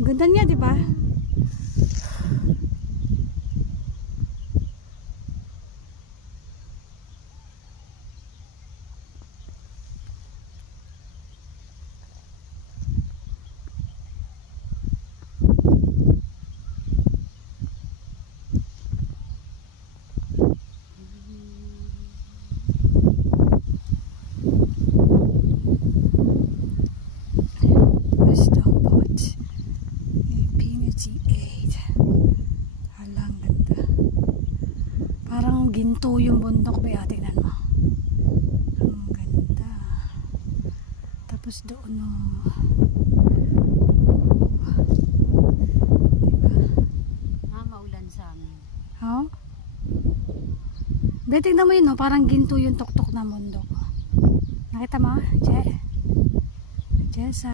Ang ganda niya, di ba? Parang ginto yung bundok, ba? Tingnan mo. Ang ganda. Tapos doon, oh. Diba? Maulan sa amin. Oh? Be, tingnan mo yun, no? Parang ginto yung tuktok na bundok. Nakita mo, Je? Jessa.